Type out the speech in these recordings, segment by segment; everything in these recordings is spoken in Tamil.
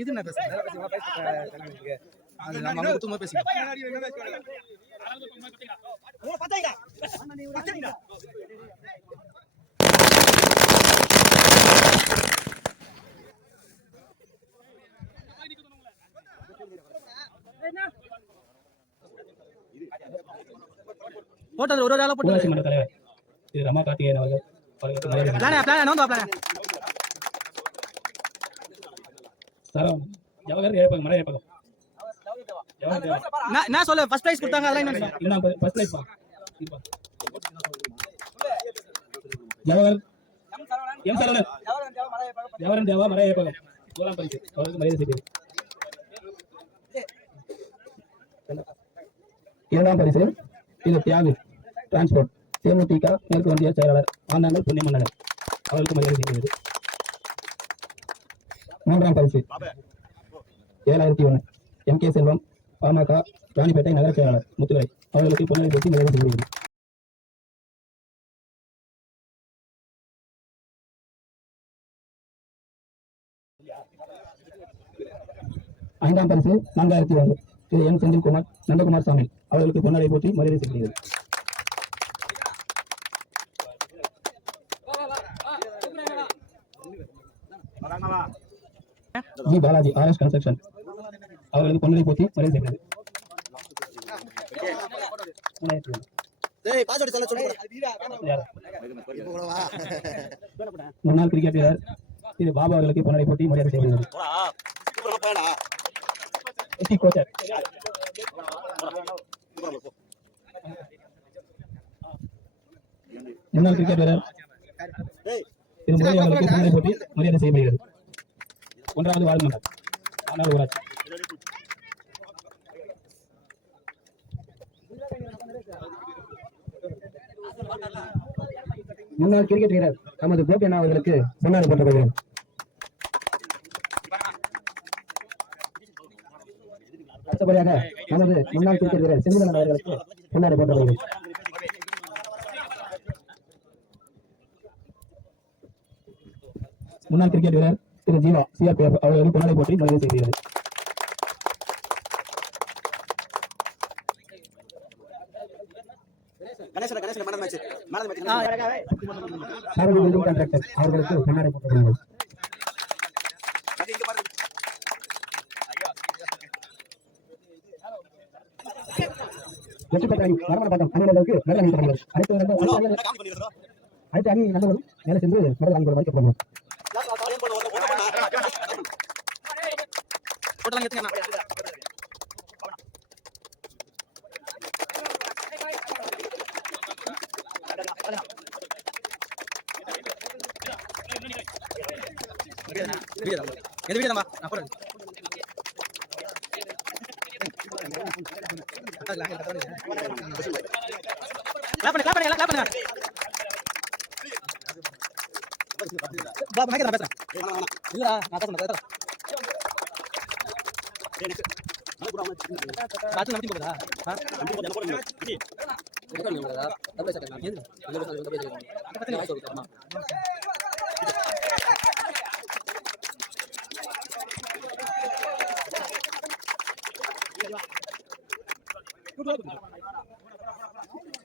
இது என்ன பேசுறேன் நம்ம அங்க குத்துமா பேசிக்கலாம். போட்டது ஒரு ஆளா போட்டு மன்ற தலைவர் திரு ரமா கார்த்திகேயன் அவர்கள் ஜவஹர் ஏப்பகம் மர ஏப்பகம் நான் சொல்ல ஃபர்ஸ்ட் பிரைஸ் கொடுத்தாங்க அதெல்லாம் என்ன first prize Jawahar M Saravanan Jawahar Deva மர ஏப்பகம் முதலாம் பரிசு அவருக்கு மரியாதை செய்கிறது. இரண்டாம் பரிசு இது தியாகு டிரான்ஸ்போர்ட் தேமுதிக மேற்கு ஒன்றிய செயலாளர் ஆண்டாங்கல் புண்ணியமன்னன் அவர்களுக்கு மரியாதை செய்கிறது. மூன்றாம் பரிசு 7001 MK செல்வம் பாமக ராணிப்பேட்டை நகர செயலாளர் முத்துரை அவர்களுக்கு பொன்னாடை போட்டி மரியாதை செய்கிறது. ஐந்தாம் பரிசு 4001 திரு எம் செந்தில்குமார் நந்தகுமார் சாமி அவர்களுக்கு பொன்னாடை போட்டி மரியாதை செய்கிறது. ஜி பாலாஜி ஆர்எஸ் கன்ஸ்ட்ரக்ஷன் அவர்களுக்கு பொன்னாடை போட்டி மரியாதை செய்கிறது. முன்னாள் கிரிக்கெட் வீரர் திரு பாபா அவர்களுக்கு பொன்னாடை போட்டி மரியாதை செய்கிறது. முன்னாள் கிரிக்கெட் வீரர் திரு முரளி அவர்களுக்கு பொன்னாடை போட்டி மரியாதை செய்யப்படுகிறது. ஒன்றாவது வார்டு மெம்பர் ஆனால் ஊராட்சி முன்னாள் கிரிக்கெட் வீரர் நமது கோபியண்ணா அவர்களுக்கு பொன்னாடை போட்டப்படுகிறது. அடுத்தபடியாக நமது முன்னாள் கிரிக்கெட் வீரர் செந்திலன் அவர்களுக்கு பொன்னாடை போட்டப்படுகிறது. முன்னாள் கிரிக்கெட் வீரர் திரு ஜீவா CRPF அவர்களுக்கு பொன்னாடை போட்டி மரியாதை செய்கிறது. அவர்களுக்கு பொன்னாடை போட்டப்படுகிறது. வெற்றி பெற்ற அணி வரமணப்பாக்கம் அணியினருக்கு மெடல் அளிக்கப்படுகிறது. அடுத்த அணி நண்பர்களும் மேலே சென்று மெடல் அணிகள் வைக்கப்படுகிறது.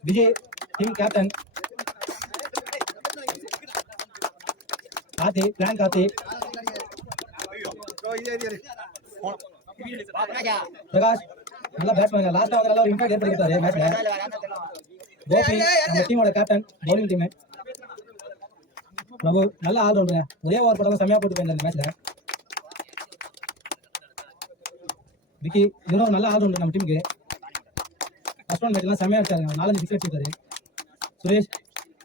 Vijay team captain Karthi plan Karthi Prakash நல்லா பேட் பண்ணுங்க. லாஸ்டா வந்து நல்ல ஒரு இம்பாக்ட் ஏற்படுத்திட்டாரு மேட்ச்ல. கோபி நம்ம டீமோட கேப்டன் பவுலிங் டீம் பிரபு நல்ல ஆல் ரவுண்டர். ஒரே ஓவர் போட்டாலும் செமையா போட்டு போயிருந்தாரு இந்த மேட்ச்ல. விக்கி இவரும் நல்ல ஆல் ரவுண்டர் நம்ம டீமுக்கு. ஃபர்ஸ்ட் ஒன் மேட்ச்லாம் செமையா அடிச்சாங்க. 4 சிக்ஸ் அடிச்சிருக்காரு. சுரேஷ்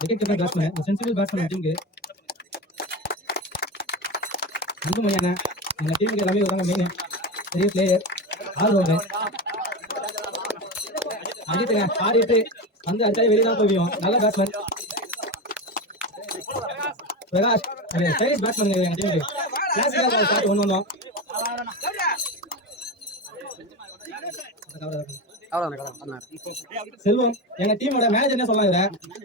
விக்கெட் கீப்பர் பேட்ஸ்மேன், ஒரு சென்சிபிள் பேட்ஸ்மேன் டீமுக்கு. முத்துமையான இந்த டீமுக்கு எல்லாமே ஒரு மெயின் பெரிய பிளேயர் ஆல் ரவுண்டர். அடித்துங்க ஆடிட்டு வந்து அடிச்சாலே வெளியே தான் போவியும். நல்ல பேட்ஸ்மேன் பிரகாஷ், ஸ்டைலிஷ் பேட்ஸ்மேன் எங்க டீமுக்கு. கிளாசிக்கலா ஸ்டார்ட் ஒன்று வந்தோம். செல்வம் எங்க டீமோட மேனேஜர் என்ன சொல்றாங்க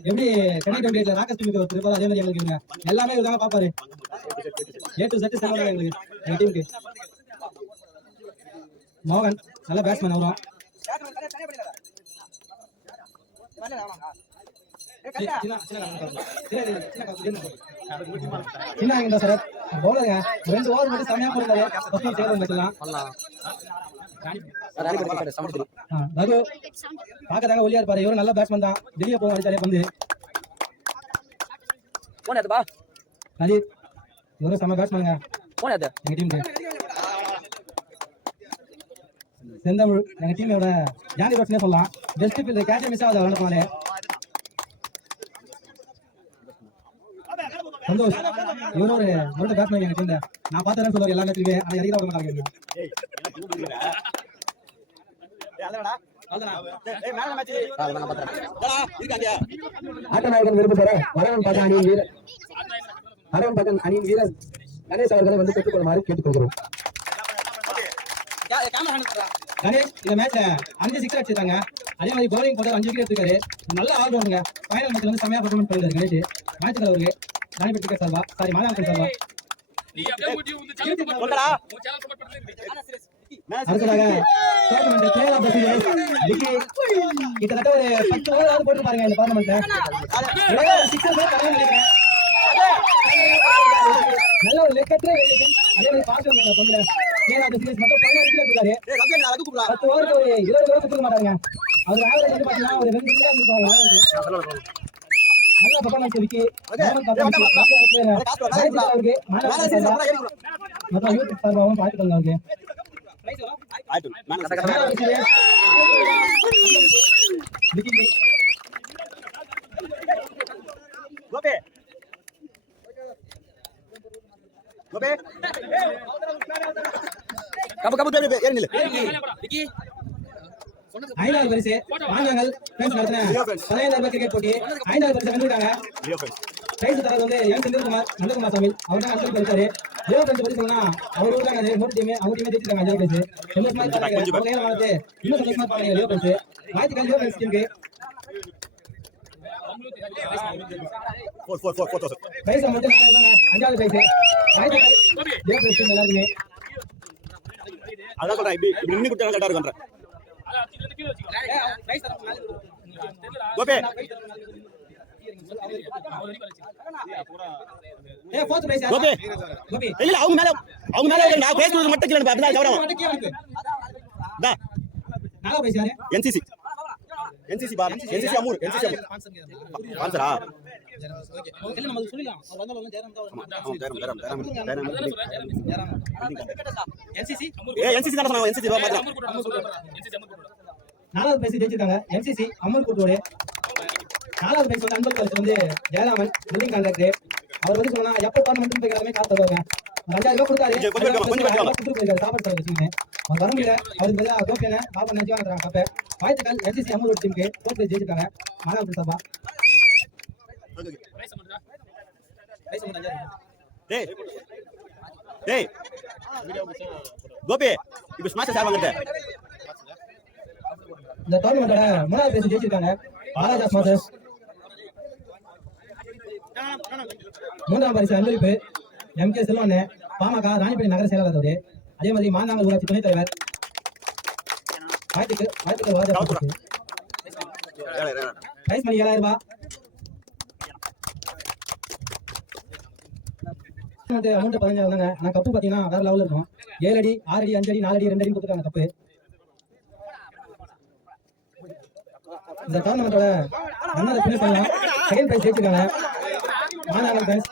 எப்படி சென்னை 28ல ராகேஷ் டீமுக்கு ஒருத்தர் அதே மாதிரி எங்களுக்கு இவங்க எல்லாமே இவங்க பாப்பாரு A to Z செல்வம் எங்களுக்கு எங்க டீமுக்கு மோகன் நல்ல பேட்ஸ்மேன் அவரும் சின்ன சார் பவுலருங்க 2 ஓவர் மட்டும் செமையா போடுறாரு ஃபர்ஸ்ட் சேவ் வச்சுக்கலாம் ரகு பாக்கதாங்க ஒல்லியா இருப்பாரு இவரும் நல்ல பேட்ஸ்மேன் தான் வெளியே போக அடிச்சாலே பந்து நதி இவரும் செம பேட்ஸ்மேனுங்க எங்க டீமுக்கு செந்தமிழ் எங்க டீமோட ஜானி பேட்ஸ்னே சொல்லலாம் பெஸ்ட் ஃபீல்டர் கேட்ச் மிஸ் ஆகுது விளையாட போனாலே சந்தோஷ் இவனும் ஒரு நல்ல பேட்ஸ்மேன் எங்க டீம்ல நான் பார்த்தேன்னு சொல்லுவார் எல்லா மேட்ச்லயுமே ஆனா இறங்கி விட மாட்டாங்க ஆட்டநாயகன் விருது பெற வரவன் பகன் அணியின் வீரர் கணேஷ் அவர்களை வந்து பெற்றுக் கொள்ளுமாறு கேட்டுக்கொள்கிறோம். கணேஷ் இந்த மேட்ச்ல 5 சிக்ஸ் அடிச்சிருக்காங்க. அதே மாதிரி பவுலிங் போட்டு 5 விக்கெட் எடுத்துக்காரு. நல்ல ஆல்ரவுண்டுங்க. ஃபைனல் மேட்ச்ல வந்து செமையா பெர்ஃபார்மன்ஸ் பண்ணிருக்காரு கணேஷ். மேட்ச்ல அவருக்கு ராணிபேட் கிரிக்கெட் சார்பா மாநாடு சார்பா அடுத்ததாக tournament player of the series Vicky கிட்டத்தட்ட ஒரு 10 ஓவர் போட்டு பாருங்க இந்த டோர்னமெண்ட்ல சிக்ஸர் நினைக்கிறேன் நல்ல ஒரு விக்கெட் அதே மாதிரி பாக்கணும் பந்துல பிளேயர் ஆஃப் தி சீரிஸ் மொத்தம் 16 விக்கெட் எடுத்தாரு 10 ஓவருக்கு ஒரு 20 ஓவர் கொடுக்க மாட்டாங்க அவர் ஆவரேஜ் வந்து பாத்தீங்கன்னா ஒரு 2 விக்கெட் எடுப்பாங்க நல்ல பெர்ஃபார்மன்ஸ் விக்கி அவருக்கு மொத்தம் யூத் சார்பாகவும் பார்த்துக்கோங்க அவருக்கு ஐந்தாவது பரிசு மாநாங்கல் நடத்தின 15,000 ரூபாய் கிரிக்கெட் போட்டி 5வது பரிசு வந்துட்டாங்க. பிரைஸ் தரது வந்து என் செந்தில்குமார் நந்தகுமார் சாமி அவர் தான் அடுத்து பரிசாரு. 25 பரிசு சொன்னா அவர் ஊர்ல நோட் டீம் அவங்க டீமே ஜெயிச்சிருக்காங்க. 5 பரிசு சந்தோஷமா இருக்காங்க. இன்னும் சந்தோஷமா இருப்பாங்க. 7 பரிசு வாழ்த்துக்கள் 7 பரிசு டீமுக்கு. பிரைஸ் மட்டும் 5வது பரிசு வாழ்த்துக்கள் 7 பரிசு எல்லாருமே. அதான் சொல்றேன் இப்படி இன்னி கொடுத்தா கரெக்டா இருக்கும்ன்ற கோபே கோபே கோபே இல்ல அவங்க மேல நான் பேசுறது மட்டும் கேளுங்க அப்பதான் கவனம் டா நாளா பேசியாரே NCC பா NCC அமூர் ஆன்சரா ஓகே நம்ம சொல்லலாம் அவர் வந்தாலும் ஜெயராம் NCC தான் சொன்னாங்க NCC வா மாத்திரம் நாலாவது பிரைஸ் ஜெயிச்சிருக்காங்க NCC அமூர் கூட்டோட. 4வது பிரைஸ் வந்து அன்பர் பரிசு வந்து ஜெயராமன் பில்டிங் கான்ட்ராக்டர். அவர் வந்து சொன்னா எப்ப டோர்னமெண்ட் போய்க்காரமே காத்து வருவாங்க. 5000 ரூபாய் கொடுத்தாரு சாப்பாடு செலவு வச்சுக்கிட்டு அவர் வர முடியல. அவருக்கு பதிலாக கோபியனை பாப்பா நினைச்சு வாங்குறாங்க கப்ப. வாழ்த்துக்கள் NCC அமூர் டீமுக்கு ஃபோர்த் பிரைஸ் ஜெயிச்சிருக்காங்க. மாநாடு சாபா டேய் கோபி இப்போ ஸ்மாஷ் சார் வாங்குறத இந்த டோர்னமெண்டோட 3வது பிரைஸ் ஜெயிச்சிருக்காங்க பாலாஜா ஸ்மாஷஸ். 3வது பரிசு அன்பளிப்பு MK செல்வன் பாமக ராணிப்பேட்டை நகர செயலாளர் அவரு. அதே மாதிரி மாநாங்கல் ஊராட்சி துணைத் தலைவர். வாழ்த்துக்கள் பிரைஸ் மணி 7,000 ரூபாய். அமௌண்ட் 15 வந்தாங்க. ஆனா கப்பு பாத்தீங்கன்னா வேற லெவல்ல இருக்கும். 7 அடி 6 அடி 5 அடி 4 அடி 2 அடி கொடுத்துருக்காங்க கப்பு. இந்த டோர்னமெண்டோட ரன்னர் ஃபினிஷ் பண்ணலாம். செகண்ட் பிரைஸ் ஜெயிச்சிருக்காங்க மாநாங்கல் பிரைஸ்.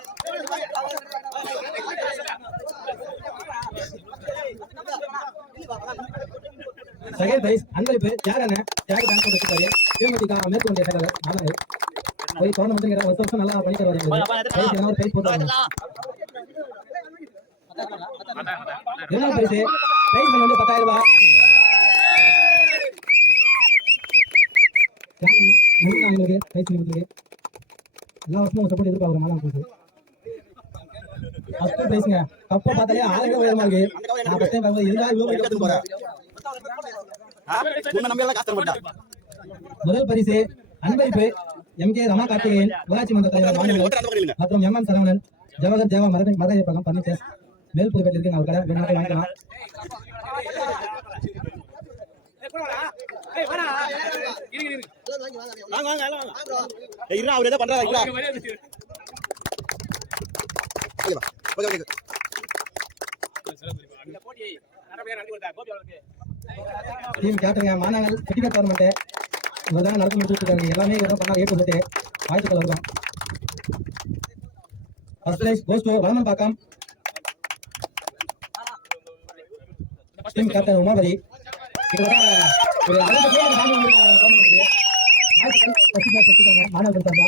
செகண்ட் பிரைஸ் அன்பளிப்பு தியாக டான்ஸ் வச்சிருக்காரு. திருமதிக்கா மேற்கொண்ட செயலாளர் மாநாங்கல் போய் டோர்னமெண்ட் ஒரு வருஷம் நல்லா பண்ணி தருவாரு. ஒரு பிரைஸ் போட்டுருவாங்க. 2வது பரிசு பிரைஸ் மணி வந்து 10,000 ரூபாய். உங்களுக்கு பிரைஸ் மணி கொடுத்துருக்கு. எல்லா வருஷமும் சப்போர்ட் எதிர்பார்க்குற மாதிரி இருக்கு. ஃபர்ஸ்ட் பிரைஸ்ங்க கப்பை பார்த்தாலே 1000 உயரமா இருக்கு. நான் ஃபர்ஸ்ட் டைம் பார்க்கும்போது இருந்தா இவ்வளவு போறேன். முதல் பரிசு அன்பளிப்பு எம்.கே. ரமா கார்த்திகேயன், ஊராட்சி மன்ற தலைவர் மற்றும் எம்.எம். சரவணன், ஜவஹர் தேவா மரதையப்பகம் பர்னிச்சர்ஸ், மேல் புதுப்பேட்டில் இருக்கு. அவர் கடை வேணா போய் வாங்கிக்கலாம். டீம் கேப்டனுங்க மாநாங்கள் கிரிக்கெட் டோர்னமெண்ட் இவர் தாங்க நடத்தி முடிச்சுட்டு இருக்காங்க. எல்லாமே இவர் தான் பண்ணா ஏற்று போட்டு வாழ்த்துக்கள் வருவோம். First prize goes to Valamanpakkam team captain Umapathi. கிட்டத்தட்ட ஒரு 60 பேர் நாங்க வந்து வாழ்த்துக்கள் மாணவர்கள் சார்பா.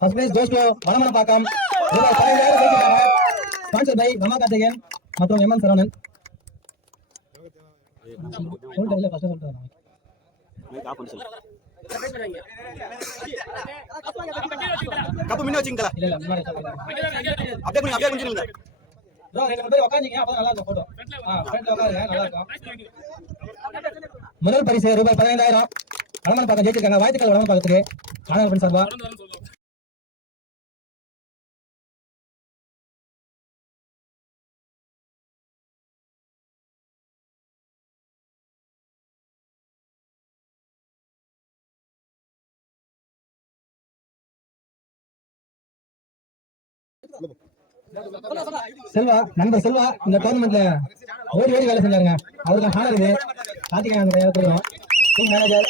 First place goes to வளமனப்பாக்கம். ரூபாய் 15,000 ஜெயிச்சிருக்காங்க. ஸ்பான்சர் பை ரமா கார்த்திகேயன் மற்றும் எம்.எம். சரவணன். சொல்லிட்டேன்ல ஃபர்ஸ்ட் சொல்லிட்டேன். கப்பு மின்ன வச்சிங்களா? இல்ல முன்னாடி சொல்லுங்க. அப்படியே கொஞ்சம் ப்ரோ ரெண்டு பேர் உட்கார்ந்தீங்க அப்பதான் நல்லா இருக்கும் போட்டோ. ஃப்ரண்ட்ல உட்காருங்க நல்லா இருக்கும். முதல் பரிசு ரூபாய் 15,000 வளமனப்பாக்கம் ஜெயிச்சிருக்காங்க. வாழ்த்துக்கள் வளமனப்பாக்கத்துக்கு மாணவர்கள் சார்பா. செல்வா நண்பர் செல்வா இந்த டோர்னமெண்ட்ல ஓடி வேலை செஞ்சாருங்க. அவருக்கு ஹானர் இது கார்த்திகேயன் தெரியும். டீம் மேனேஜர்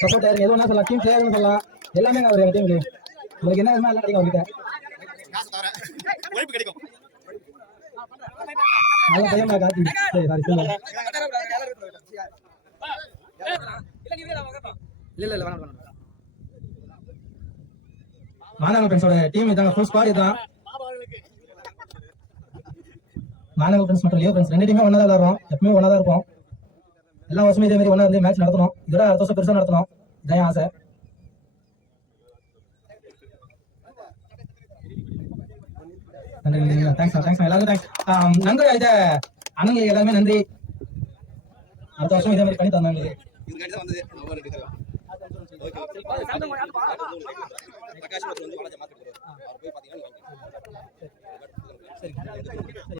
சப்போர்ட்டர் எது வேணா சொல்லலாம். டீம் பிளேயர்னு சொல்லலாம். எல்லாமே அவர் எங்க டீம்ல உங்களுக்கு என்ன வேணுமோ எல்லாம் கிடைக்கும் அவர்கிட்ட. நல்ல பையன் கார்த்தி. சரி சாரி செல்வா. இல்ல மாணவ ஃப்ரெண்ட்ஸோட டீம் இதாங்க. ஃபுல் ஸ்குவாட் இதான். மாணவ ஃப்ரெண்ட்ஸ் மற்றும் லியோ ஃப்ரெண்ட்ஸ் ரெண்டு டீமே ஒண்ணா தான் விளையாடுறோம். எப்பவுமே ஒண்ணா தான் இருப்போம். எல்லா வருஷமும் இதே மாதிரி ஒண்ணா இருந்து மேட்ச் நடத்தணும். இதோட அடுத்த வருஷம் பெருசா நடத்தணும். இதான் ஆசை. தேங்க்ஸ் எல்லாருக்கும் தேங்க்ஸ். நன்றி இத அண்ணங்களுக்கு எல்லாருமே நன்றி. அடுத்த வருஷம் இதே மாதிரி பண்ணி தந்தாங்க.